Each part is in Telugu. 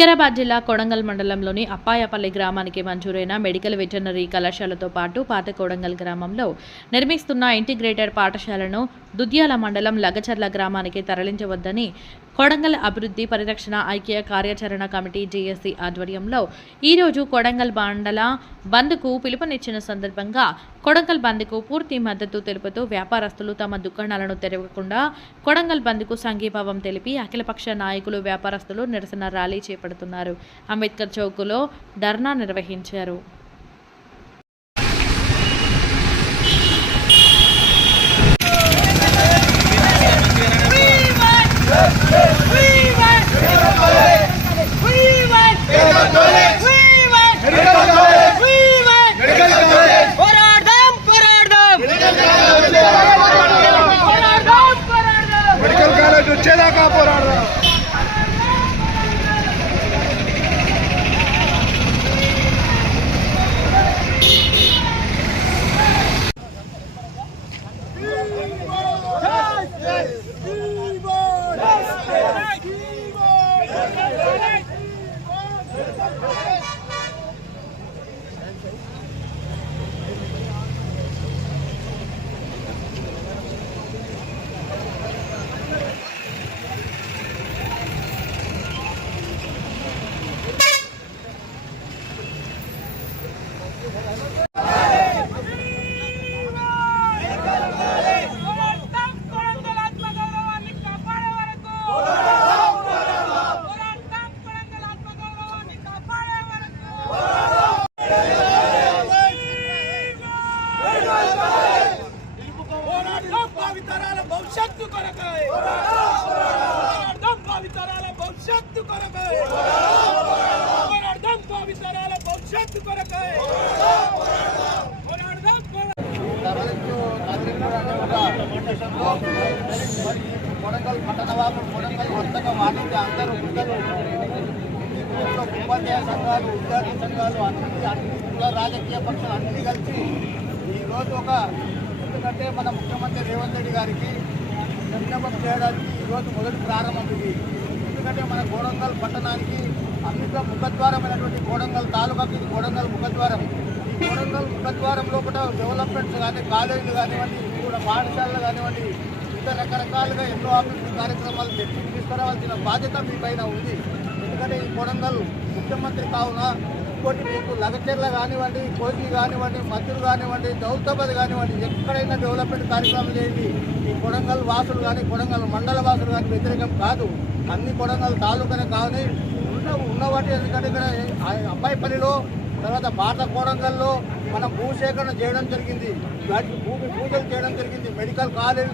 వికారాబాద్ జిల్లా కొడంగల్ మండలంలోని అప్పాయపల్లి గ్రామానికి మంజూరైన మెడికల్ వెటర్నరీ కళాశాలతో పాటు పాత కొడంగల్ గ్రామంలో నిర్మిస్తున్న ఇంటిగ్రేటెడ్ పాఠశాలను దుద్యాల మండలం లగచర్ల గ్రామానికి తరలించవద్దని కొడంగల్ అభివృద్ధి పరిరక్షణ ఐక్య కార్యాచరణ కమిటీ జేఎస్సీ ఆధ్వర్యంలో ఈరోజు కొడంగల్ మండల బంద్కు పిలుపునిచ్చిన సందర్భంగా కొడంగల్ బంద్కు పూర్తి మద్దతు తెలుపుతూ వ్యాపారస్తులు తమ దుకాణాలను తెరవకుండా కొడంగల్ బంద్కు సంఘీభావం తెలిపి అఖిలపక్ష నాయకులు వ్యాపారస్తులు నిరసన ర్యాలీ చేపడుతున్నారు. అంబేద్కర్ చౌక్లో ధర్నా నిర్వహించారు పోరాడదాం పోరాడదాం పోరాడదాం పోరాడదాం మెడికల్ కాలేజ్ వచ్చేదాకా పోరాడదాం పోరాడదాం కొడంగల్ ఆత్మగౌరవాన్ని కాపాడే వరకు పోరాడదాం కొడంగల్ ఆత్మగౌరవాన్ని కాపాడే వరకు పోరాడదాం భావితరాల భవిష్యత్తు కొరకై పోరాడదాం భావితరాల భవిష్యత్తు కొరకై పోరాడదాం భావితరాల భవిష్యత్తు కొరకై పోరాడదాం పోరాడదాం కొడంగల్ పట్టణవాసులు కొడంగల్ వర్తక వాణిజ్య అందరూ పిల్లలు ఇందులో ఉపాధ్యాయ సంఘాలు విద్యార్థి సంఘాలు అన్ని అన్ని కుల రాజకీయ పక్షాలు అన్ని కలిసి ఈరోజు ఒక ఎందుకంటే మన ముఖ్యమంత్రి రేవంత్ రెడ్డి గారికి విజ్ఞాపన చేయడానికి ఈరోజు మొదటి ప్రారంభం ఇది. ఎందుకంటే మన కోడంగల్ పట్టణానికి అన్నింటిలో ముఖద్వారమైనటువంటి కోడంగల్ తాలూకాకి ఇది కోడంగల్ ముఖద్వారం. ఈ కోడంగల్ ముఖద్వారం లోపల డెవలప్మెంట్స్ కానీ కాలేజీలు కానివ్వండి కూడా పాఠశాలలు కానివ్వండి ఇంకా రకరకాలుగా ఎన్నో అభివృద్ధి కార్యక్రమాలు తెచ్చి తీసుకురావాల్సిన బాధ్యత మీ పైన ఉంది. ఎందుకంటే ఈ కొడంగల్ ముఖ్యమంత్రి కావున ఇంకోటి మీకు లగచెర్ల కానివ్వండి కోసి కానివ్వండి మద్దూరు కానివ్వండి దౌతబది కానివ్వండి ఎక్కడైనా డెవలప్మెంట్ కార్యక్రమం చేయండి ఈ కొడంగల్ వాసులు కానీ కొడంగల్ మండల వాసులు కానీ వ్యతిరేకం కాదు. అన్ని కొడంగల్ తాలూకానే కానీ ఉన్న ఉన్న వాటి ఎందుకంటే ఇక్కడ ఆ అబ్బాయిపల్లిలో తర్వాత పాత కోడంగల్లో మనం భూసేకరణ చేయడం జరిగింది. వాటికి భూమి పూజలు చేయడం జరిగింది. మెడికల్ కాలేజ్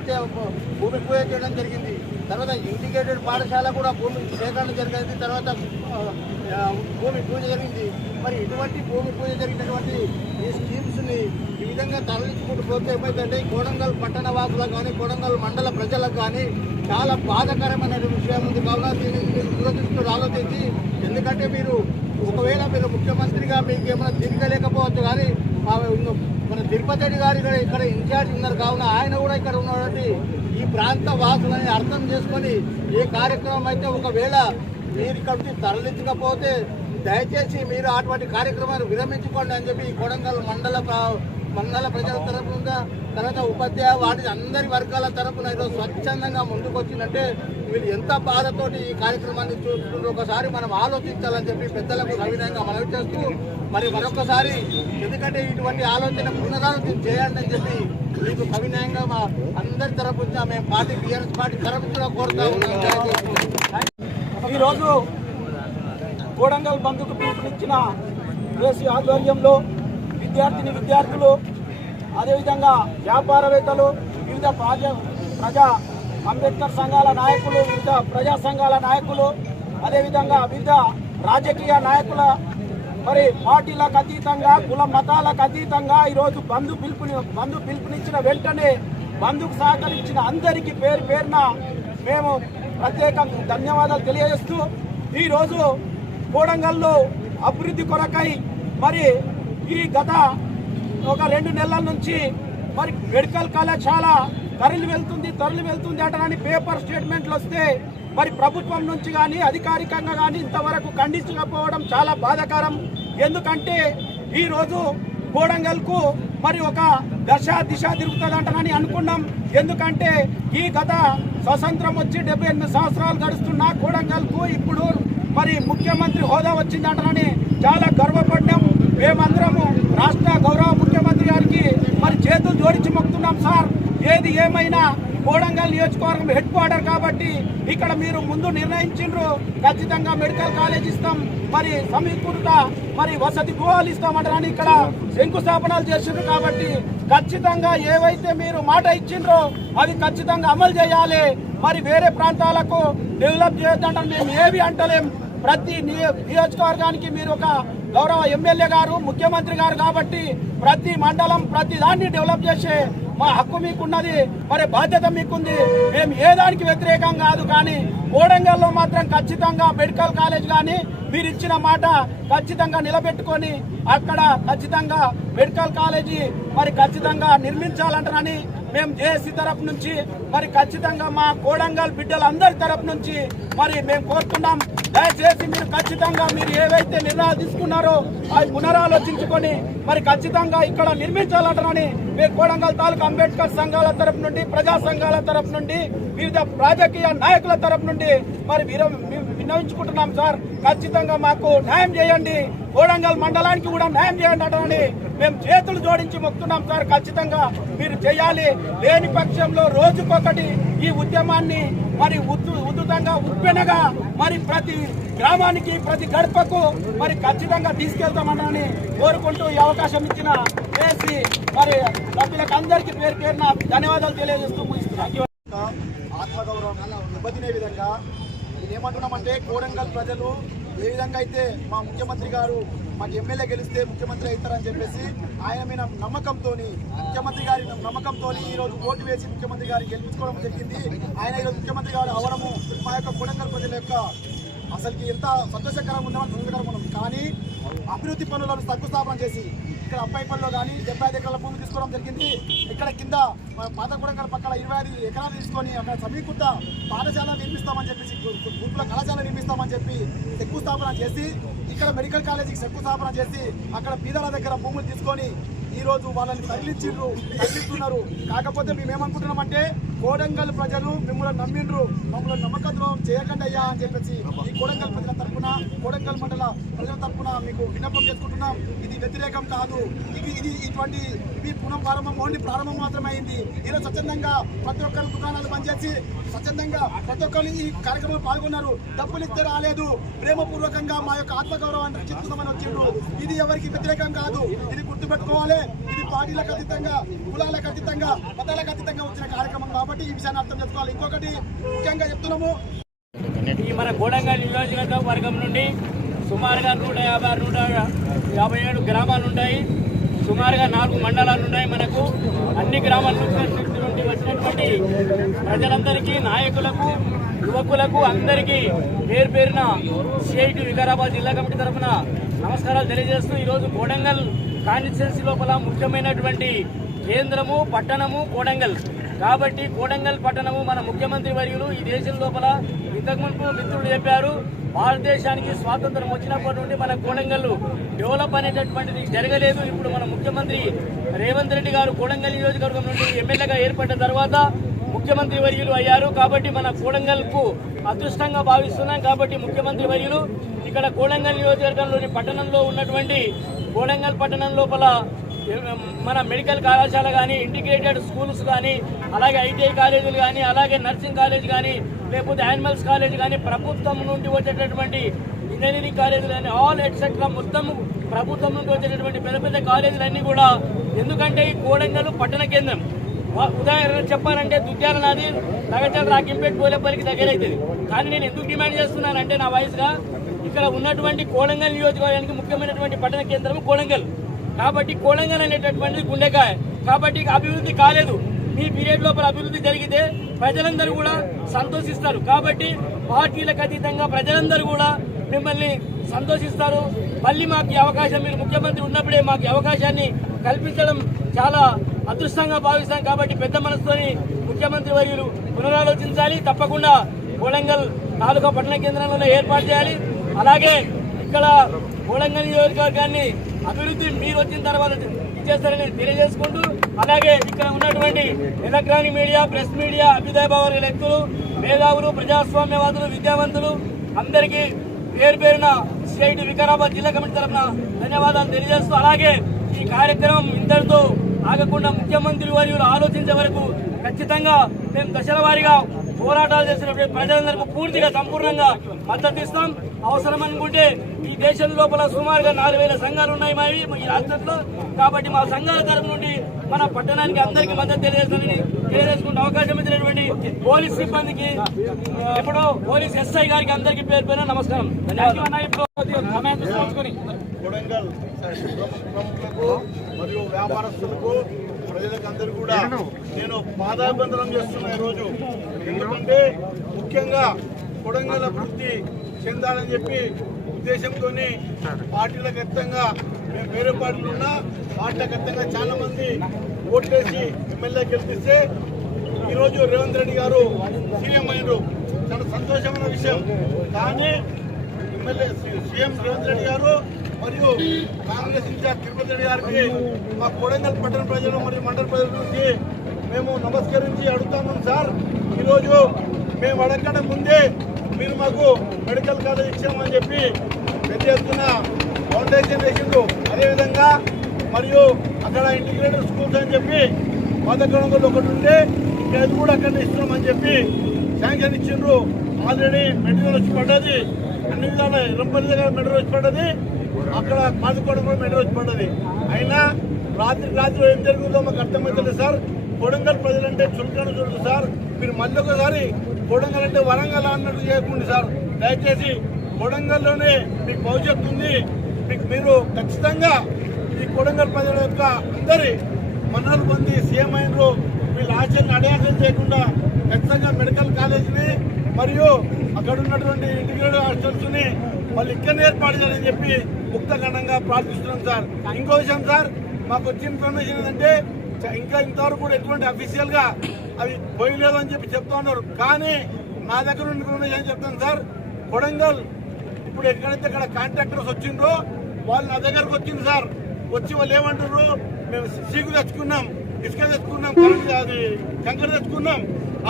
భూమి పూజ చేయడం జరిగింది. తర్వాత ఇంటిగ్రేటెడ్ పాఠశాల కూడా భూమి సేకరణ జరిగింది. తర్వాత భూమి పూజ జరిగింది. మరి ఇటువంటి భూమి పూజ జరిగినటువంటి ఈ స్కీమ్స్ని ఈ విధంగా తరలించుకుంటూ పోతే ఏమైందంటే కోడంగల్ పట్టణ వాసులకు కానీ కోడంగల్ మండల ప్రజలకు కానీ చాలా బాధకరమైన విషయం ఉంది. కావున దీన్ని మీరు ఆలోచించి ఎందుకంటే మీరు ఒకవేళ మీరు ముఖ్యమంత్రిగా మీకు ఏమైనా తిరగలేకపోవచ్చు కానీ మన తిరుపతి గారు ఇక్కడ ఇక్కడ ఇన్ఛార్జ్ ఉన్నారు. కావున ఆయన కూడా ఇక్కడ ఉన్నటువంటి ఈ ప్రాంత వాసులని అర్థం చేసుకొని ఏ కార్యక్రమం అయితే ఒకవేళ మీరు ఇక్కడ నుంచి తరలించకపోతే దయచేసి మీరు అటువంటి కార్యక్రమాలు విరమించుకోండి అని చెప్పి ఈ కొడంగల్ మండల మండల ప్రజల తరఫున తర్వాత ఉపాధ్యాయ వాటి అందరి వర్గాల తరఫున ఈరోజు స్వచ్ఛందంగా ముందుకొచ్చిందంటే వీళ్ళు ఎంత బాధతోటి ఈ కార్యక్రమాన్ని చూస్తుండ్రో ఒకసారి మనం ఆలోచించాలని చెప్పి పెద్దలకు సవినయంగా మనవి చేస్తూ మరి మరొకసారి ఎందుకంటే ఇటువంటి ఆలోచన పునరాలోచన చేయండి అని చెప్పి మీకు సవినయంగా మా అందరి తరపు మేము పార్టీ టీఆర్ఎస్ పార్టీ తరఫున కోరుతా ఉన్నాం. ఈరోజు కోడంగల్ బంధుకు పిలుపునిచ్చిన కేసీ ఆధ్వర్యంలో విద్యార్థిని విద్యార్థులు అదేవిధంగా వ్యాపారవేత్తలు వివిధ ప్రజా ప్రజా అంబేద్కర్ సంఘాల నాయకులు వివిధ ప్రజా సంఘాల నాయకులు అదేవిధంగా వివిధ రాజకీయ నాయకుల మరి పార్టీలకు అతీతంగా కుల మతాలకు అతీతంగా ఈరోజు బంధు పిలుపుని బంధు పిలుపునిచ్చిన వెంటనే బంధుకు సహకరించిన అందరికీ పేరు పేరున మేము ప్రత్యేక ధన్యవాదాలు తెలియజేస్తూ ఈరోజు కోడంగల్లో అభివృద్ధి కొరకై మరి ఈ గత ఒక రెండు నెలల నుంచి మరి మెడికల్ కళాశాల తరలి వెళ్తుంది తరలి వెళ్తుంది అంటారని పేపర్ స్టేట్మెంట్లు వస్తే మరి ప్రభుత్వం నుంచి కానీ అధికారికంగా కానీ ఇంతవరకు ఖండించకపోవడం చాలా బాధాకరం. ఎందుకంటే ఈరోజు కోడంగల్కు మరి ఒక దశ దిశ తిరుగుతుందంటనని అనుకున్నాం. ఎందుకంటే ఈ గత స్వతంత్రం వచ్చి డెబ్బై ఎనిమిది సంవత్సరాలు గడుస్తున్న కోడంగల్కు ఇప్పుడు మరి ముఖ్యమంత్రి హోదా వచ్చిందంటనని చాలా గర్వపడ్డాం. మేమందరం గౌరవ ముఖ్యమంత్రి గారికి మరి చేతులు జోడించి మొక్కుతున్నాం సార్. ఏది ఏమైనా కోడంగల్ నియోజకవర్గం హెడ్ క్వార్టర్ కాబట్టి ఇక్కడ మీరు ముందు నిర్ణయించిండ్రు. ఖచ్చితంగా మెడికల్ కాలేజ్ ఇస్తాం. మరి సమీకృత మరి వసతి గృహాలు ఇస్తామంటారని ఇక్కడ శంకుస్థాపనలు చేసిండ్రు కాబట్టి ఖచ్చితంగా ఏవైతే మీరు మాట ఇచ్చిండ్రో అవి ఖచ్చితంగా అమలు చేయాలి. మరి వేరే ప్రాంతాలకు డెవలప్ చేయొద్దంటే మేము ఏవి అంటలేం. ప్రతి నియోజకవర్గానికి మీరు ఒక గౌరవ ఎమ్మెల్యే గారు ముఖ్యమంత్రి గారు కాబట్టి ప్రతి మండలం ప్రతి దాన్ని డెవలప్ చేసే మా హక్కు మీకున్నది మరి బాధ్యత మీకుంది. మేము ఏ దానికి వ్యతిరేకం కాదు కానీ కోడంగల్లో మాత్రం ఖచ్చితంగా మెడికల్ కాలేజ్ కానీ మీరు ఇచ్చిన మాట ఖచ్చితంగా నిలబెట్టుకొని అక్కడ ఖచ్చితంగా మెడికల్ కాలేజీ మరి ఖచ్చితంగా నిర్మించాలంటారని మేము జేఏసీ తరపు నుంచి మరి ఖచ్చితంగా మా కోడంగల్ బిడ్డలందరి తరపు నుంచి మరి మేము కోరుతున్నాం. దయచేసి మీరు ఖచ్చితంగా మీరు ఏవైతే నిర్ణయాలు తీసుకున్నారో అవి పునరాలోచించుకొని మరి ఖచ్చితంగా ఇక్కడ నిర్మించాలంటారని మేము కోడంగల్ తాలూకా అంబేద్కర్ సంఘాల తరపు నుండి ప్రజా సంఘాల తరపు నుండి వివిధ రాజకీయ నాయకుల తరపు నుండి మరి విన్నవించుకుంటున్నాం సార్. ఖచ్చితంగా మాకు న్యాయం చేయండి. కోడంగల్ మండలానికి కూడా న్యాయం చేయండి అంటారని మేము చేతులు జోడించి మొక్కుతున్నాం సార్. ఖచ్చితంగా మీరు చేయాలి. లేని పక్షంలో రోజుకొకటి ఈ ఉద్యమాన్ని మరి ఉద్దు- ఉప్పెనగా మరి ప్రతి గ్రామానికి ప్రతి గడపకు మరి ఖచ్చితంగా తీసుకెళ్తామని కోరుకుంటూ ఈ అవకాశం ఇచ్చిన వేసి మరి సభ్యులకు అందరికీ పేరు పేరున ధన్యవాదాలు తెలియజేస్తూ ఆత్మగౌరవం దెబ్బతినే విధంగా ఏమంటున్నామంటే కోడంగల్ ప్రజలు ఏ విధంగా అయితే మా ముఖ్యమంత్రి గారు మాకు ఎమ్మెల్యే గెలిస్తే ముఖ్యమంత్రి అవుతారని చెప్పేసి ఆయన మీద నమ్మకంతో ముఖ్యమంత్రి గారి నమ్మకంతో ఈ రోజు ఓటు వేసి ముఖ్యమంత్రి గారిని గెలిపించుకోవడం జరిగింది. ఆయన ఈరోజు ముఖ్యమంత్రి గారు అవడము మా యొక్క కోడంగల్ ప్రజల యొక్క అసలుకి ఎంత సంతోషకరంగా ఉన్నామని సంతోషకరంగా ఉన్నాం. కానీ అభివృద్ధి పనులను శంకుస్థాపన చేసి ఇక్కడ అబ్బాయిపల్లిలో కానీ డెబ్బై ఐదు ఎకరాల భూమి తీసుకోవడం జరిగింది. ఇక్కడ కింద మన పక్కన ఇరవై ఐదు ఎకరాలు తీసుకొని అక్కడ సమీకృత పాఠశాల నిర్మిస్తామని చెప్పేసి గు- గురుకుల కళాశాల నిర్మిస్తామని చెప్పి శంకుస్థాపన చేసి ఇక్కడ మెడికల్ కాలేజీకి శంకుస్థాపన చేసి అక్కడ పీదల దగ్గర భూములు తీసుకొని ఈ రోజు వాళ్ళని తరలించిండ్రు తరలిస్తున్నారు కాకపోతే మేము ఏమనుకుంటున్నామంటే కోడంగల్ ప్రజలు మిమ్మల్ని నమ్మిండ్రు. మమ్మల్ని నమ్మక ద్రోహం చేయకండి అయ్యా అని చెప్పేసి ఈ కోడంగల్ ప్రజల తరపున కోడంగల్ మండల ప్రజల తరపున మీకు విన్నపం చేసుకుంటున్నాం. ఇది వ్యతిరేకం కాదు. ఇది ఇది ఇటువంటి ఇది పునః ప్రారంభం ఓన్లీ ప్రారంభం మాత్రమైంది అయింది. ఈరోజు స్వచ్ఛందంగా ప్రతి ఒక్కరు దుకాణాలు పనిచేసి స్వచ్ఛందంగా ప్రతి ఒక్కరు ఈ కార్యక్రమంలో పాల్గొన్నారు. డబ్బులు ఇస్తే రాలేదు. ప్రేమపూర్వకంగా మా యొక్క ఆత్మగౌరవాన్ని రక్షించుకుందామని వచ్చిండ్రు. ఇది ఎవరికి వ్యతిరేకం కాదు. ఇది గుర్తుపెట్టుకోవాలి. ఇది పార్టీలకు అతీతంగా కులాలకు అతీతంగా మతాలకు అతీతంగా వచ్చిన కార్యక్రమం కాబట్టి ఈ విషయాన్ని అర్థం చేసుకోవాలి. ఇంకొకటి ముఖ్యంగా చెప్తున్నాము. ఈ మన కోడంగల్ నియోజకవర్గం వర్గం నుండి సుమారుగా నూట యాభై ఆరు నూట యాభై ఏడు గ్రామాలు ఉన్నాయి సుమారుగా నాలుగు మండలాలు ఉన్నాయి మనకు. అన్ని గ్రామాల నుంచి నుండి వచ్చినటువంటి ప్రజలందరికీ నాయకులకు యువకులకు అందరికీ పేరు పేరున సిఐటి వికారాబాద్ జిల్లా కమిటీ తరఫున నమస్కారాలు తెలియజేస్తూ ఈరోజు కోడంగల్ కాన్స్టిట్యున్సీ లోపల ముఖ్యమైనటువంటి కేంద్రము పట్టణము కోడంగల్. కాబట్టి కోడంగల్ పట్టణము మన ముఖ్యమంత్రి వర్యులు ఈ దేశం లోపల ఇంతకుముందు మిత్రులు చెప్పారు భారతదేశానికి స్వాతంత్రం వచ్చినప్పటి నుండి మన కోడంగల్ డెవలప్ అనేటటువంటిది జరగలేదు. ఇప్పుడు మన ముఖ్యమంత్రి రేవంత్ రెడ్డి గారు కోడంగల్ నియోజకవర్గం నుండి ఎమ్మెల్యేగా ఏర్పడిన తర్వాత ముఖ్యమంత్రి వర్యులు అయ్యారు. కాబట్టి మన కోడంగల్కు అదృష్టంగా భావిస్తున్నాం. కాబట్టి ముఖ్యమంత్రి వర్యులు ఇక్కడ కోడంగల్ నియోజకవర్గంలోని పట్టణంలో ఉన్నటువంటి కోడంగల్ పట్టణం లోపల మన మెడికల్ కళాశాల కానీ ఇంటిగ్రేటెడ్ స్కూల్స్ కానీ అలాగే ఐటీఐ కాలేజీలు కానీ అలాగే నర్సింగ్ కాలేజ్ కానీ లేకపోతే యానిమల్స్ కాలేజ్ కానీ ప్రభుత్వం నుండి వచ్చేటటువంటి ఇంజనీరింగ్ కాలేజీలు కానీ ఆల్ ఎట్సెట్రా మొత్తం ప్రభుత్వం నుండి వచ్చేటటువంటి పెద్ద పెద్ద కాలేజీలన్నీ కూడా ఎందుకంటే ఈ కోడంగల్ పట్టణ కేంద్రం. ఉదాహరణ చెప్పాలంటే దుద్యాల నాది లగచల్ రాకింపేట్ పోలేపల్లికి దగ్గర అవుతుంది కానీ నేను ఎందుకు డిమాండ్ చేస్తున్నానంటే నా వయసుగా ఇక్కడ ఉన్నటువంటి కోడంగల్ నియోజకవర్గానికి ముఖ్యమైనటువంటి పట్టణ కేంద్రం కోడంగల్ కాబట్టి కోడంగల్ అనేటటువంటిది గుండెకాయ. కాబట్టి అభివృద్ధి కాలేదు. మీ పీరియడ్ లోపల అభివృద్ధి జరిగితే ప్రజలందరూ కూడా సంతోషిస్తారు. కాబట్టి పార్టీలకు అతీతంగా ప్రజలందరూ కూడా మిమ్మల్ని సంతోషిస్తారు. మళ్ళీ మాకు ఈ అవకాశం మీరు ముఖ్యమంత్రి ఉన్నప్పుడే మాకు అవకాశాన్ని కల్పించడం చాలా అదృష్టంగా భావిస్తాం. కాబట్టి పెద్ద మనసుతోని ముఖ్యమంత్రి వర్యులు పునరాలోచించాలి. తప్పకుండా కోడంగల్ తాలూకా పట్టణ కేంద్రంలో ఏర్పాటు చేయాలి. అలాగే ఇక్కడ కోడంగల్ నియోజకవర్గాన్ని అభివృద్ధి మీరు వచ్చిన తర్వాత చేస్తారని తెలియజేసుకుంటూ అలాగే ఇక్కడ ఉన్నటువంటి ఎలక్ట్రానిక్ మీడియా ప్రెస్ మీడియా అభ్యుదయ భావ వ్యక్తులు మేధావులు ప్రజాస్వామ్యవాదులు విద్యావంతులు అందరికీ పేరు పేరున సిఐటి వికారాబాద్ జిల్లా కమిటీ తరఫున ధన్యవాదాలు తెలియజేస్తూ అలాగే ఈ కార్యక్రమం ఇంతటితో ఆగకుండా ముఖ్యమంత్రి వర్యులు ఆలోచించే వరకు ఖచ్చితంగా మేము దశల వారీగా పోరాటాలు చేసినటువంటి ప్రజలందరికీ పూర్తిగా సంపూర్ణంగా మద్దతు ఇస్తాం. అవసరం అనుకుంటే ఈ దేశం లోపల సుమారుగా నాలుగు వేల సంఘాలు ఉన్నాయి మావి ఈ రాష్ట్రంలో. కాబట్టి మా సంఘాల తరపు నుండి మన పట్టణానికి అందరికీ మద్దతు తెలియజేస్తానని తెలియజేసుకుంటే అవకాశం ఇచ్చినటువంటి పోలీస్ సిబ్బందికి ఇప్పుడు పోలీస్ ఎస్ఐ గారికి అందరికీ పేరు పేరు నమస్కారం. కొడంగల్ ప్రముఖులకు మరియు వ్యాపారస్తులకు ప్రజలకు అందరూ కూడా నేను పాదాభివందనం చేస్తున్నా ఈరోజు ఎందుకంటే ముఖ్యంగా కొడంగల్ అభివృద్ధి చెందాలని చెప్పి ఉద్దేశంతో పార్టీల ఖచ్చితంగా మేము వేరే పార్టీలు ఉన్నా పార్టీల ఖచ్చితంగా చాలా మంది ఓట్లేసి ఎమ్మెల్యే గెలిపిస్తే ఈరోజు రేవంత్ రెడ్డి గారు సీఎం అయినారు. చాలా సంతోషమైన విషయం. కానీ ఎమ్మెల్యే సీఎం రేవంత్ రెడ్డి గారు మరియు కాంగ్రెస్ ఇన్ఛార్జ్ తిరుపతి రెడ్డి గారికి మా కొడంగల్ పట్టణ ప్రజలు మరియు మండల ప్రజల నుంచి మేము నమస్కరించి అడుగుతున్నాం సార్. ఈరోజు మేము అడగడం ముందే మీరు మాకు మెడికల్ కాలేజ్ ఇచ్చామని చెప్పి పెద్ద ఎత్తున ఫౌండేషన్ వేసిండ్రు. అదేవిధంగా మరియు అక్కడ ఇంటిగ్రేటెడ్ స్కూల్స్ అని చెప్పి పాతకొడంగల్ ఒకటి ఉంటే ఇంకా అది కూడా అక్కడ ఇస్తున్నామని చెప్పి శాంక్షన్ ఇచ్చిండ్రు. ఆల్రెడీ మెటీరియల్ వచ్చి పడ్డది. అన్ని విధాల ఇరంపల్లి దగ్గర మెటీరియల్ వచ్చి పడ్డది. అక్కడ పాతకోడ కూడా మెటీరియల్ వచ్చి పడ్డది. అయినా రాత్రి రాత్రి ఏం జరుగుతుందో మాకు అర్థమవుతుంది సార్. కొడంగల్ ప్రజలంటే చులకన చూడదు సార్. మీరు మళ్ళీ ఒకసారి కొడంగల్ అంటే వరంగల్ అన్నట్టు చేయకండి సార్. దయచేసి కొడంగల్లోనే మీకు భవిష్యత్తు ఉంది. మీకు మీరు ఖచ్చితంగా ఈ కొడంగల్ ప్రజల యొక్క అందరి మన్నలు పొంది సీఎం అయినరు. వీళ్ళ ఆశలను అడయాసం చేయకుండా ఖచ్చితంగా మెడికల్ కాలేజీని మరియు అక్కడ ఉన్నటువంటి ఇంటిగ్రేటెడ్ హాస్టల్స్ని వాళ్ళు ఇక్కడ ఏర్పాటు చేయాలని చెప్పి ముక్తగణంగా ప్రార్థిస్తున్నాం సార్. ఇంకో విషయం సార్ మాకు వచ్చిన ఇన్ఫర్మేషన్ ఏంటంటే ఇంకా ఇంతవరకు కూడా ఎటువంటి అఫీషియల్గా అవి పోయలేదు అని చెప్పి చెప్తా ఉన్నారు. కానీ నా దగ్గర ఉన్న ఏం చెప్తాను సార్? కొడంగల్ ఇప్పుడు ఎక్కడైతే అక్కడ కాంట్రాక్టర్స్ వచ్చిండ్రో వాళ్ళు నా దగ్గరకు వచ్చింది సార్. వచ్చి వాళ్ళు ఏమంటారు మేము సీకు తెచ్చుకున్నాం ఇసుక తెచ్చుకున్నాం కరెంట్ అది కంకర తెచ్చుకున్నాం.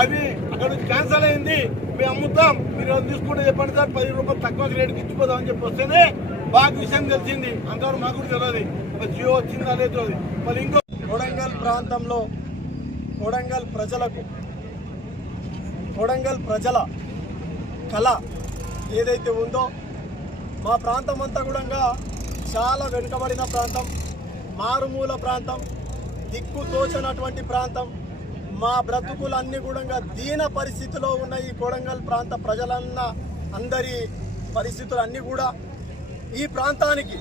అవి అక్కడ నుంచి క్యాన్సల్ అయింది. మేము అమ్ముతాం. మీరు అది తీసుకుంటే చెప్పండి సార్. పది రూపాయలు తక్కువ రేటుకి ఇచ్చిపోదాం అని చెప్పి వస్తేనే బాగా విషయం తెలిసింది. అంతవరకు మాకు కూడా తెలియదు. జియో వచ్చిందా లేదు మళ్ళీ ఇంకో కొడంగల్ ప్రాంతంలో కొడంగల్ ప్రజలకు కొడంగల్ ప్రజల కళ ఏదైతే ఉందో మా ప్రాంతం అంతా కూడా చాలా వెనుకబడిన ప్రాంతం మారుమూల ప్రాంతం దిక్కు తోచనటువంటి ప్రాంతం. మా బ్రతుకులన్నీ కూడా దీన పరిస్థితిలో ఉన్న ఈ కొడంగల్ ప్రాంత ప్రజలన్న అందరి పరిస్థితులు అన్నీ కూడా ఈ ప్రాంతానికి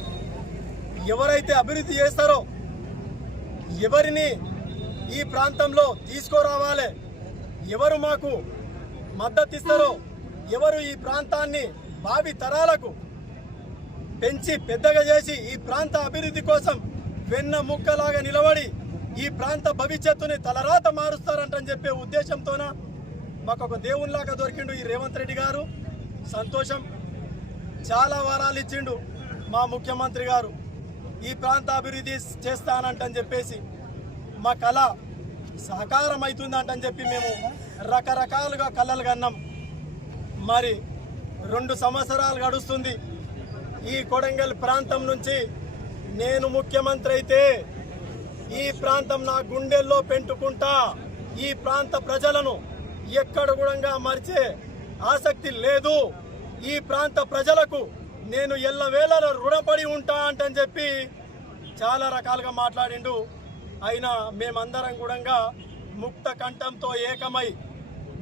ఎవరైతే అభివృద్ధి చేస్తారో ఎవరిని ఈ ప్రాంతంలో తీసుకురావాలి. ఎవరు మాకు మద్దతు ఇస్తారో ఎవరు ఈ ప్రాంతాన్ని భావి తరాలకు పెంచి పెద్దగా చేసి ఈ ప్రాంత అభివృద్ధి కోసం వెన్న ముక్కలాగా నిలబడి ఈ ప్రాంత భవిష్యత్తుని తలరాత మారుస్తారంటని చెప్పే ఉద్దేశంతోన మాకు ఒక దేవునిలాగా దొరికిండు ఈ రేవంత్ రెడ్డి గారు. సంతోషం. చాలా వారాలు ఇచ్చిండు మా ముఖ్యమంత్రి గారు. ఈ ప్రాంత అభివృద్ధి చేస్తానంటని చెప్పేసి మా కళ సహకారం అవుతుందంటని చెప్పి మేము రకరకాలుగా కళలు కన్నాం. మరి రెండు సంవత్సరాలు గడుస్తుంది. ఈ కొడంగల్ ప్రాంతం నుంచి నేను ముఖ్యమంత్రి అయితే ఈ ప్రాంతం నా గుండెల్లో పెంటుకుంటా. ఈ ప్రాంత ప్రజలను ఎక్కడ కూడా మరిచే ఆసక్తి లేదు. ఈ ప్రాంత ప్రజలకు నేను ఎల్లవేళలో రుణపడి ఉంటా అంటని చెప్పి చాలా రకాలుగా మాట్లాడిండు. అయినా మేమందరం కూడా ముక్త కంఠంతో ఏకమై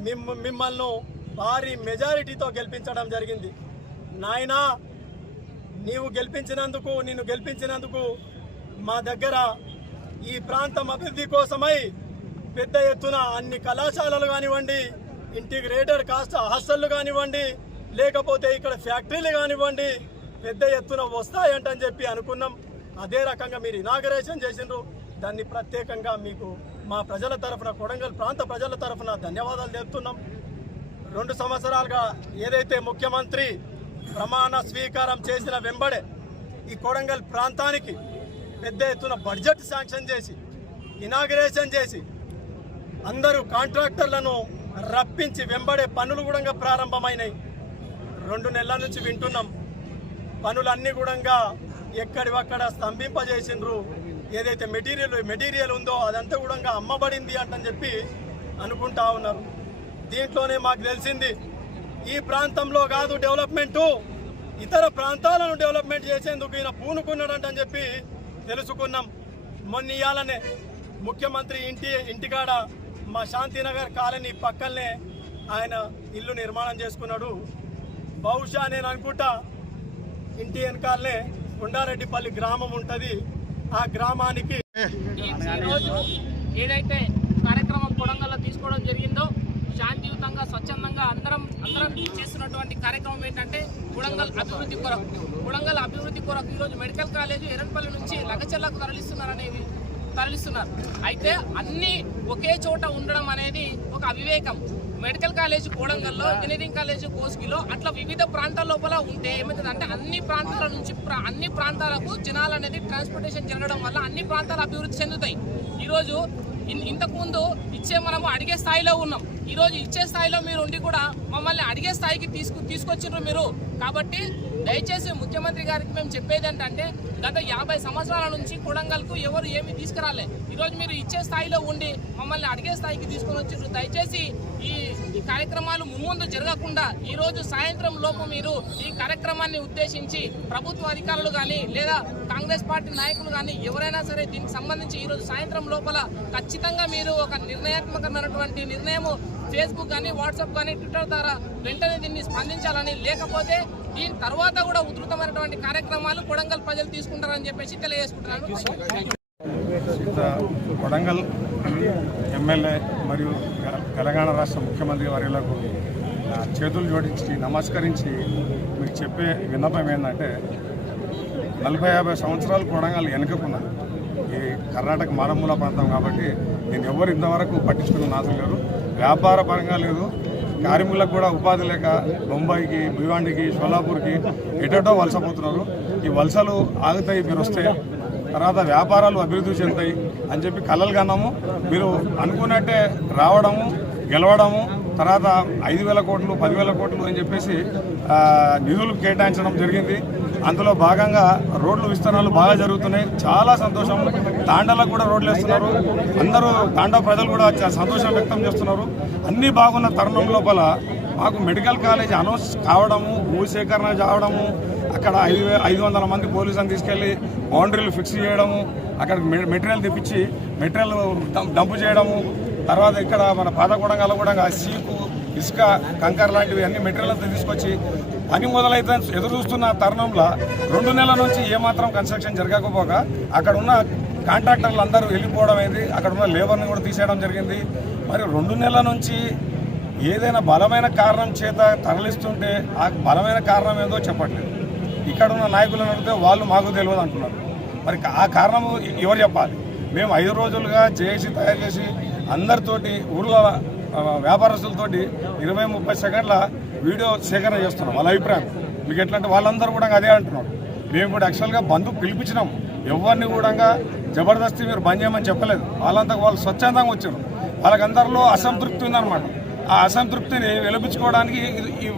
మిమ్ మిమ్మల్ని భారీ మెజారిటీతో గెలిపించడం జరిగింది. నాయనా నీవు గెలిపించినందుకు నిన్ను గెలిపించినందుకు మా దగ్గర ఈ ప్రాంతం అభివృద్ధి కోసమై పెద్ద ఎత్తున అన్ని కళాశాలలు కానివ్వండి ఇంటిగ్రేటెడ్ కాస్ట్ హాస్టళ్ళు కానివ్వండి లేకపోతే ఇక్కడ ఫ్యాక్టరీలు కానివ్వండి పెద్ద ఎత్తున వస్తాయంటని చెప్పి అనుకున్నాం. అదే రకంగా మీరు ఇనాగరేషన్ చేసిండ్రు. దాన్ని ప్రత్యేకంగా మీకు మా ప్రజల తరఫున కొడంగల్ ప్రాంత ప్రజల తరఫున ధన్యవాదాలు తెలుపుతున్నాం. రెండు సంవత్సరాలుగా ఏదైతే ముఖ్యమంత్రి ప్రమాణ స్వీకారం చేసిన వెంబడే ఈ కొడంగల్ ప్రాంతానికి పెద్ద ఎత్తున బడ్జెట్ శాంక్షన్ చేసి ఇనాగ్రేషన్ చేసి అందరూ కాంట్రాక్టర్లను రప్పించి వెంబడే పనులు కూడా ప్రారంభమైనాయి. రెండు నెలల నుంచి వింటున్నాం. పనులన్నీ కూడా ఎక్కడివక్కడ స్తంభింపజేసిండ్రు. ఏదైతే మెటీరియల్ మెటీరియల్ ఉందో అదంతా కూడా అమ్మబడింది అంటని చెప్పి అనుకుంటా ఉన్నారు. దీంట్లోనే మాకు తెలిసింది ఈ ప్రాంతంలో కాదు డెవలప్మెంటు ఇతర ప్రాంతాలను డెవలప్మెంట్ చేసేందుకు ఈయన పూనుకున్నాడంటని చెప్పి తెలుసుకున్నాం. మొన్న ఇయాలనే ముఖ్యమంత్రి ఇంటి ఇంటికాడ మా శాంతినగర్ కాలనీ పక్కనే ఆయన ఇల్లు నిర్మాణం చేసుకున్నాడు. బహుశా నేను అనుకుంటా ఇంటి వెనకాలనే కొండారెడ్డిపల్లి గ్రామం ఉంటుంది. ఆ గ్రామానికి ఈరోజు ఏదైతే కార్యక్రమం కొడంగల్లో తీసుకోవడం జరిగిందో శాంతియుతంగా స్వచ్ఛందంగా అందరం అందరం చేస్తున్నటువంటి కార్యక్రమం ఏంటంటే కుడంగల్ అభివృద్ధి కొరకు కుడంగల్ అభివృద్ధి కొరకు ఈరోజు మెడికల్ కాలేజ్ ఎరంపల్లి నుంచి లగచెల్లకు తరలిస్తున్నారనేది తరలిస్తున్నారు. అయితే అన్నీ ఒకే చోట ఉండడం అనేది ఒక అవివేకం. మెడికల్ కాలేజ్ కోడంగల్లో ఇంజనీరింగ్ కాలేజ్ కోస్గిలో అట్లా వివిధ ప్రాంతాల లోపల ఉంటే ఏమవుతుందంటే అన్ని ప్రాంతాల నుంచి అన్ని ప్రాంతాలకు జనాలు అనేది ట్రాన్స్పోర్టేషన్ జరగడం వల్ల అన్ని ప్రాంతాలు అభివృద్ధి చెందుతాయి. ఈరోజు ఇన్- ఇచ్చే మనము అడిగే స్థాయిలో ఉన్నాం. ఈరోజు ఇచ్చే స్థాయిలో మీరు ఉండి కూడా మమ్మల్ని అడిగే స్థాయికి తీసుకు తీసుకొచ్చిండ్రు మీరు. కాబట్టి దయచేసి ముఖ్యమంత్రి గారికి మేము చెప్పేది ఏంటంటే గత యాభై సంవత్సరాల నుంచి కొడంగల్కు ఎవరు ఏమి తీసుకురాలే. ఈరోజు మీరు ఇచ్చే స్థాయిలో ఉండి మమ్మల్ని అడిగే స్థాయికి తీసుకొని వచ్చారు దయచేసి ఈ కార్యక్రమాలు మున్ముందు జరగకుండా ఈరోజు సాయంత్రం లోపు మీరు ఈ కార్యక్రమాన్ని ఉద్దేశించి ప్రభుత్వ అధికారులు కానీ లేదా కాంగ్రెస్ పార్టీ నాయకులు కానీ ఎవరైనా సరే దీనికి సంబంధించి ఈరోజు సాయంత్రం లోపల ఖచ్చితంగా మీరు ఒక నిర్ణయాత్మకమైనటువంటి నిర్ణయము ఫేస్బుక్ కానీ వాట్సాప్ కానీ ట్విట్టర్ ద్వారా వెంటనే దీన్ని స్పందించాలని లేకపోతే దీని తర్వాత కూడా ఉధృతమైనటువంటి కార్యక్రమాలు కొడంగల్ ప్రజలు తీసుకుంటారని చెప్పేసి తెలియజేసుకుంటున్నాను. కొడంగల్ ఎమ్మెల్యే మరియు తెలంగాణ రాష్ట్ర ముఖ్యమంత్రి వర్యులకు చేతులు జోడించి నమస్కరించి మీకు చెప్పే విన్నపం ఏంటంటే నలభై యాభై సంవత్సరాలు కొడంగల్ వెనుకకున్నది ఈ కర్ణాటక మారమూల ప్రాంతం కాబట్టి నేను ఎవరు ఇంతవరకు పట్టించుకున్న నాదులు లేరు. వ్యాపార పరంగా లేదు. కార్మికులకు కూడా ఉపాధి లేక బొంబాయికి భివాండికి సోలాపూర్కి ఎటెటో వలసపోతున్నారు. ఈ వలసలు ఆగుతాయి మీరు వస్తే తర్వాత వ్యాపారాలు అభివృద్ధి చెందుతాయి అని చెప్పి కలలు కన్నాము. మీరు అనుకున్నట్టే రావడము గెలవడము తర్వాత ఐదు వేల కోట్లు పదివేల కోట్లు అని చెప్పేసి నిధులు కేటాయించడం జరిగింది. అందులో భాగంగా రోడ్లు విస్తరణలు బాగా జరుగుతున్నాయి. చాలా సంతోషం. తాండాలకు కూడా రోడ్లు వేస్తున్నారు. అందరూ తాండా ప్రజలు కూడా సంతోషం వ్యక్తం చేస్తున్నారు. అన్నీ బాగున్న తరుణం లోపల మాకు మెడికల్ కాలేజ్ అనౌన్స్ కావడము భూసేకరణ కావడము అక్కడ ఐదు ఐదు వందల మంది పోలీసులను తీసుకెళ్ళి బౌండరీలు ఫిక్స్ చేయడము అక్కడ మె- మెటీరియల్ తెప్పించి మెటీరియల్ డం- డంపు చేయడము తర్వాత ఇక్కడ మన పాతగూడంగాలో కూడా సీపు ఇసుక కంకర్ లాంటివి అన్ని మెటీరియల్ తీసుకొచ్చి పని మొదలైతే ఎదురు చూస్తున్న తరుణంలో రెండు నెలల నుంచి ఏమాత్రం కన్స్ట్రక్షన్ జరగకపోగా అక్కడ ఉన్న కాంట్రాక్టర్లు అందరూ వెళ్ళిపోవడం అయింది అక్కడ ఉన్న లేబర్ని కూడా తీసేయడం జరిగింది. మరి రెండు నెలల నుంచి ఏదైనా బలమైన కారణం చేత తరలిస్తుంటే ఆ బలమైన కారణం ఏందో చెప్పట్లేదు. ఇక్కడ ఉన్న నాయకులను అడిగితే వాళ్ళు మాకు తెలియదు అంటున్నారు. మరి ఆ కారణం ఎవరు చెప్పాలి? మేము ఐదు రోజులుగా చేసి తయారు చేసి అందరితోటి ఊర్లో వ్యాపారస్తులతోటి ఇరవై ముప్పై సెకండ్ల వీడియో సేకరణ చేస్తున్నాం వాళ్ళ అభిప్రాయం. మీకు ఎట్లా అంటే వాళ్ళందరూ కూడా అదే అంటున్నారు. మేము కూడా యాక్చువల్గా బంధు పిలిపించినాం. ఎవరిని కూడా జబర్దస్తి మీరు బంద్ చేయమని చెప్పలేదు. వాళ్ళంతా వాళ్ళు స్వచ్ఛందంగా వచ్చారు. వాళ్ళకందరిలో అసంతృప్తి ఉందన్నమాట. ఆ అసంతృప్తిని వెలిపించుకోవడానికి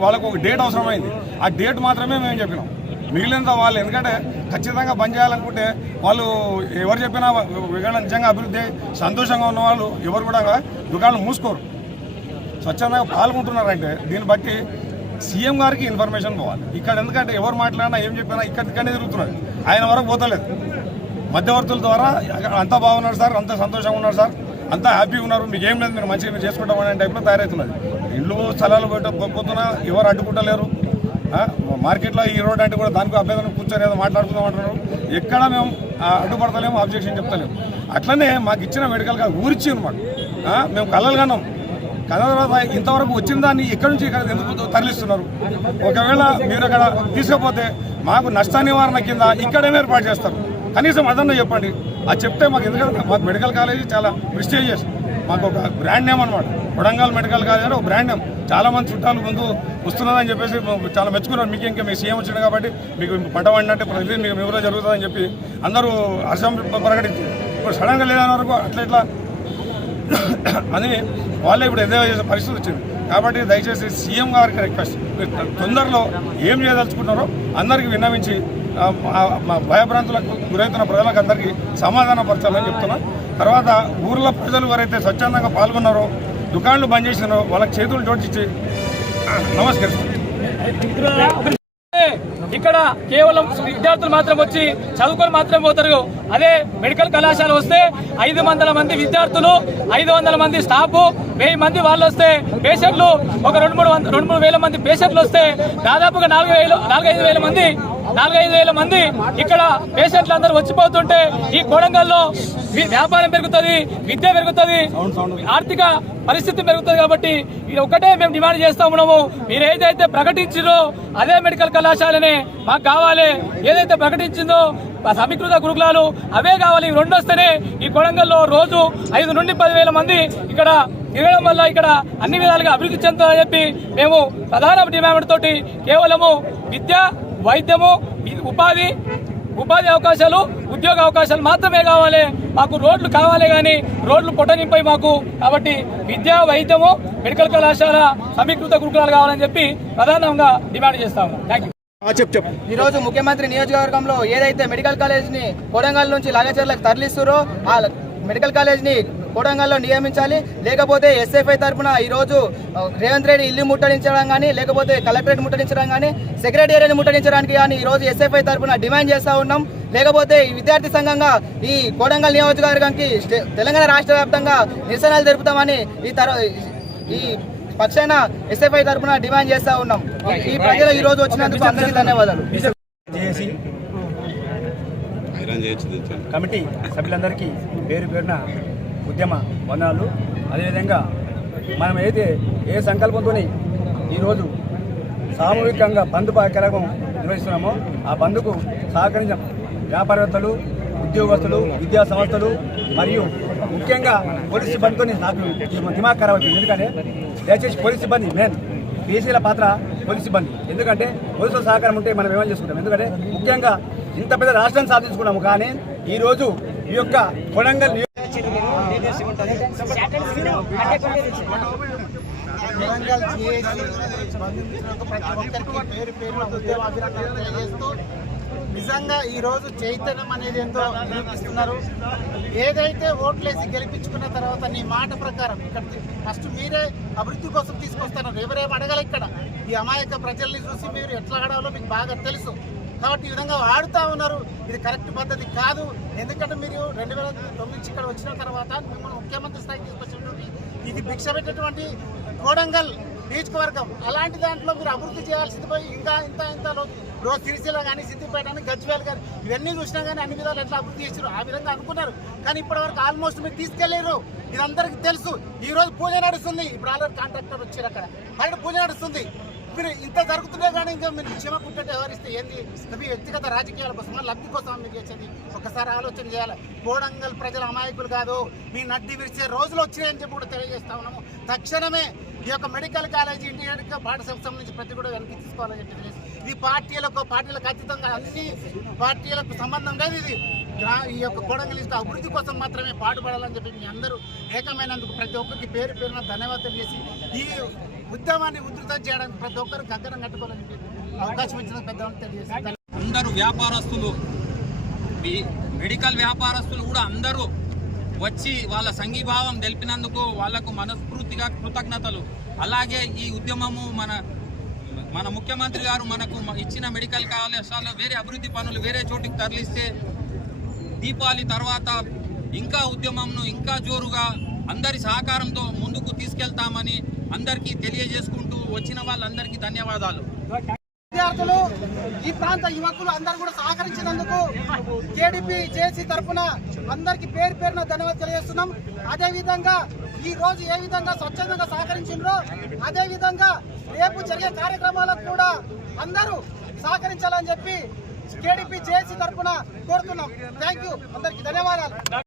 వాళ్ళకు ఒక డేట్ అవసరమైంది. ఆ డేట్ మాత్రమే మేము చెప్పినాం. మిగిలినంత వాళ్ళు ఎందుకంటే ఖచ్చితంగా బంద్ చేయాలనుకుంటే వాళ్ళు ఎవరు చెప్పినా వీళ్ళ నిజంగా అభివృద్ధి సంతోషంగా ఉన్న వాళ్ళు ఎవరు కూడా దుకాణాలు మూసుకోరు. స్వచ్ఛందంగా పాల్గొంటున్నారంటే దీన్ని బట్టి సీఎం గారికి ఇన్ఫర్మేషన్ పోవాలి. ఇక్కడ ఎందుకంటే ఎవరు మాట్లాడినా ఏం చెప్పినా ఇక్కడ ఇక్కడనే తిరుగుతున్నారు. ఆయన వరకు పోతలేదు. మధ్యవర్తుల ద్వారా అంతా బాగున్నారు సార్ అంతా సంతోషంగా ఉన్నారు సార్ అంతా హ్యాపీగా ఉన్నారు. మీకు ఏం లేదు మీరు మంచిగా మీరు చేసుకుంటాం అనే టైప్లో తయారవుతున్నది ఇండ్లు స్థలాలు పోయట పోతున్నా ఎవరు అడ్డుకుంటలేరు. మార్కెట్లో ఈ రోడ్ అంటే కూడా దానికి అభ్యర్థన కూర్చొని ఏదో మాట్లాడుకుందాం అంటున్నారు. ఎక్కడ మేము అడ్డుపడతలేము అబ్జెక్షన్ చెప్తలేము. అట్లనే మాకు ఇచ్చిన మెడికల్ కాదు ఊరిచ్చి అనమాట మేము కళ్ళలు కన్నాం. కళ్ళ తర్వాత ఇంతవరకు వచ్చిన దాన్ని ఎక్కడి నుంచి ఇక్కడ ఎందుకు తరలిస్తున్నారు? ఒకవేళ మీరు అక్కడ తీసుకపోతే మాకు నష్ట నివారణ కింద ఇక్కడేనే ఏర్పాటు చేస్తారు. కనీసం అదన్నా చెప్పండి. అది చెప్తే మాకు ఎందుకంటే మాకు మెడికల్ కాలేజ్ చాలా ప్రిస్టేజియస్. మాకు ఒక బ్రాండ్ నేమ్ అనమాట కొడంగల్ మెడికల్ కాలేజ్ ఒక బ్రాండ్ నేమ్. చాలా మంది చుట్టాలు ముందు వస్తున్నదని చెప్పేసి చాలా మెచ్చుకున్నారు. మీకు ఇంకా మీ సీఎం వచ్చింది కాబట్టి మీకు పంట పండినట్టే ప్రతిదీ మీకు ఎవరో జరుగుతుందని చెప్పి అందరూ హర్షం ప్రకటించారు. ఇప్పుడు సడన్గా లేదన్న వరకు అట్లా ఇట్లా అని వాళ్ళే ఇప్పుడు ఎంజాయ్ చేసే పరిస్థితి వచ్చింది. కాబట్టి దయచేసి సీఎం గారికి రిక్వెస్ట్ తొందరలో ఏం చేయదలుచుకున్నారో అందరికీ విన్నవించి భయభ్రాంతులకు గురవుతున్న ప్రజలకు అందరికీ సమాధానపరచాలని చెప్తున్నా. తర్వాత ఊర్లో ప్రజలు ఎవరైతే స్వచ్ఛందంగా పాల్గొన్నారో దుకాణాలు బంద్ చేసినారో వాళ్ళకి చేతులు జోడించి నమస్కరిస్తాను ఇక్కడ కేవలం విద్యార్థులు మాత్రం వచ్చి చదువుకొని మాత్రం పోతారు. అదే మెడికల్ కళాశాల వస్తే ఐదు వందల మంది విద్యార్థులు ఐదు వందల మంది స్టాఫ్ వెయ్యి మంది వాళ్ళు వస్తే పేషెంట్లు ఒక రెండు మూడు వంద- రెండు మూడు వేల మంది పేషెంట్లు వస్తే దాదాపుగా నాలుగు వేలు నాలుగైదు వేల మంది నాలుగైదు వేల మంది ఇక్కడ పేషెంట్లు అందరూ వచ్చిపోతుంటే ఈ కోడంగల్లో వ్యాపారం పెరుగుతుంది విద్య పెరుగుతుంది ఆర్థిక పరిస్థితి పెరుగుతుంది కాబట్టి ఇది ఒకటే మేము డిమాండ్ చేస్తా ఉన్నాము. మీరు ఏదైతే ప్రకటించిరో అదే మెడికల్ కళాశాలనే మాకు కావాలి. ఏదైతే ప్రకటించిందో సమీకృత గురుకులాలు అవే కావాలి. ఇవి రెండు వస్తేనే ఈ కొడంగల్లో రోజు ఐదు నుండి పదివేల మంది ఇక్కడ తిరగడం వల్ల ఇక్కడ అన్ని విధాలుగా అభివృద్ధి చెందుతుందని చెప్పి మేము ప్రధాన డిమాండ్ తోటి కేవలము విద్య వైద్యము ఉపాధి ఉపాధి అవకాశాలు ఉద్యోగ అవకాశాలు మాత్రమే కావాలి. మాకు రోడ్లు కావాలి కానీ రోడ్లు పొట్టనింపై మాకు కాబట్టి విద్యా వైద్యము మెడికల్ కళాశాల సమీకృత గురుకులాలు కావాలని చెప్పి ప్రధానంగా డిమాండ్ చేస్తాము. థ్యాంక్ ఈరోజు ముఖ్యమంత్రి నియోజకవర్గంలో ఏదైతే మెడికల్ కాలేజ్ని కొడంగల్ నుంచి లాగచర్లకు తరలిస్తురో ఆ మెడికల్ కాలేజ్ని కోడంగల్లో నియమించాలి. లేకపోతే ఎస్ఎఫ్ఐ తరఫున ఈరోజు రేవంత్ రెడ్డి ఇల్లు ముట్టడించడం కానీ లేకపోతే కలెక్టరేట్ ముట్టడించడం కానీ సెక్రటేరియట్ ముట్టడించడానికి కానీ ఈ రోజు ఎస్ఎఫ్ఐ తరఫున డిమాండ్ చేస్తా ఉన్నాం. లేకపోతే ఈ విద్యార్థి సంఘంగా ఈ కోడంగల్ నియోజకవర్గానికి స్టే- తెలంగాణ రాష్ట్ర వ్యాప్తంగా నిరసనలు జరుపుతామని ఈ తర ఈ పక్షాన ఎస్ఎఫ్ఐ తరఫున డిమాండ్ చేస్తా ఉన్నాం. ఈ ప్రజలు ఈ రోజు వచ్చినందుకు అందరికీ ధన్యవాదాలు. చేసి కమిటీ సభ్యులందరికీ పేరు పేరున ఉద్యమ వందనాలు అదేవిధంగా మనం ఏదైతే ఏ సంకల్పంతో ఈరోజు సామూహికంగా బంధు కార్యక్రమం నిర్వహిస్తున్నామో ఆ బంధుకు సహకరించిన వ్యాపారవేత్తలు ఉద్యోగస్తులు విద్యా సంస్థలు మరియు ముఖ్యంగా పోలీస్ సిబ్బందితో నాకు దిమాగ్ ఖరాబ్ అవుతుంది. ఎందుకంటే దయచేసి పోలీస్ సిబ్బంది మెయిన్ బీసీల పాత్ర పోలీస్ సిబ్బంది. ఎందుకంటే పోలీసుల సహకారం ఉంటే మనం ఏమని చేసుకుంటాం? ఎందుకంటే ముఖ్యంగా ఇంత పెద్ద రాష్ట్రం సాధించుకున్నాము కానీ ఈ రోజు ఈ యొక్క కొడంగల్ నియో- ప్రతి ఒక్కరికి పేరు పేరు ఉద్యమ తెలియజేస్తూ నిజంగా ఈ రోజు చైతన్యం అనేది ఎంతో నిరూపిస్తున్నారు. ఏదైతే ఓట్లేసి గెలిపించుకున్న తర్వాత నీ మాట ప్రకారం ఇక్కడ ఫస్ట్ మీరే అభివృద్ధి కోసం తీసుకొస్తున్నారు. ఎవరేం అడగల ఇక్కడ. ఈ అమాయక ప్రజల్ని చూసి మీరు ఎట్లా ఆడాలో మీకు బాగా తెలుసు. కాబట్టి ఈ విధంగా ఆడుతూ ఉన్నారు. ఇది కరెక్ట్ పద్ధతి కాదు. ఎందుకంటే మీరు రెండు వేల తొమ్మిది నుంచి ఇక్కడ వచ్చిన తర్వాత మిమ్మల్ని ముఖ్యమంత్రి స్థాయికి తీసుకొచ్చినటువంటి ఇది భిక్ష పెట్టినటువంటి కోడంగల్ నియోజకవర్గం. అలాంటి దాంట్లో మీరు అభివృద్ధి చేయాల్సింది పోయి ఇంకా ఇంత ఇంత రోజు సిరిసిల్ల కానీ సిద్దిపేట కానీ గజ్వేల్ కానీ ఇవన్నీ చూసినా కానీ అన్ని విధాలు ఎట్లా అభివృద్ధి చేశారు ఆ విధంగా అనుకున్నారు. కానీ ఇప్పటి వరకు ఆల్మోస్ట్ మీరు తీసుకెళ్ళేరు ఇది అందరికీ తెలుసు. ఈ రోజు పూజ నడుస్తుంది. ఇప్పుడు ఆల్రెడీ కాంట్రాక్టర్ వచ్చారు అక్కడ. ఆల్రెడీ పూజ నడుస్తుంది. మీరు ఇంత జరుగుతుందే కానీ ఇంకా మీరు క్షమకుంటే వ్యవహరిస్తే ఏంది? మీ వ్యక్తిగత రాజకీయాల కోసమా లబ్ధి కోసమా మీరు చేసేది. ఒకసారి ఆలోచన చేయాలి. కోడంగల్ ప్రజల అమాయకులు కాదు. మీ నడ్డి విరిచే రోజులు వచ్చినాయని చెప్పి కూడా తెలియజేస్తా ఉన్నాము. తక్షణమే ఈ యొక్క మెడికల్ కాలేజీ ఇండియా పాఠశాల సంబంధించి ప్రతి కూడా వెనక్కి తీసుకోవాలని చెప్పి తెలియజేస్తాం. ఇది పార్టీలకు పార్టీలకు ఖచ్చితంగా అన్ని పార్టీలకు సంబంధం లేదు ఇది. ఈ యొక్క కోడంగల్ యొక్క అభివృద్ధి కోసం మాత్రమే పాటుపడాలని చెప్పి మీ అందరూ ఏకమైనందుకు ప్రతి ఒక్కరికి పేరు పేరున ధన్యవాదాలు చేసి ఈ ఉద్యమాన్ని ఉధృతం చేయడానికి ప్రతి ఒక్కరు గగ్గరం కట్టుకోవాలని చెప్పి అవకాశం ఇచ్చిన పెద్దవాళ్ళు తెలియజేస్తారు అందరూ వ్యాపారస్తులు మెడికల్ వ్యాపారస్తులు కూడా అందరూ వచ్చి వాళ్ళ సంఘీభావం తెలిపినందుకు వాళ్ళకు మనస్ఫూర్తిగా కృతజ్ఞతలు. అలాగే ఈ ఉద్యమము మన మన ముఖ్యమంత్రి గారు మనకు ఇచ్చిన మెడికల్ కళాశాలలో వేరే అభివృద్ధి పనులు వేరే చోటికి తరలిస్తే దీపావళి తర్వాత ఇంకా ఉద్యమంను ఇంకా జోరుగా అందరి సహకారంతో ముందుకు తీసుకెళ్తామని అందరికీ తెలియజేసుకుంటూ వచ్చిన వాళ్ళందరికీ ధన్యవాదాలు. విద్యార్థులు ఈ ప్రాంత యువకులు అందరూ కూడా సహకరించినందుకు కేడిపి జేసీ తరఫున అందరికి పేరు పేరున ధన్యవాదాలు తెలియజేస్తున్నాం. అదే విధంగా ఈ రోజు ఏ విధంగా స్వచ్ఛందంగా సహకరించిండ్రో అదే విధంగా రేపు జరిగే కార్యక్రమాలకు కూడా అందరూ సహకరించాలని చెప్పి కేడిపి జేసీ తరఫున కోరుతున్నాం. థ్యాంక్ యూ ధన్యవాదాలు.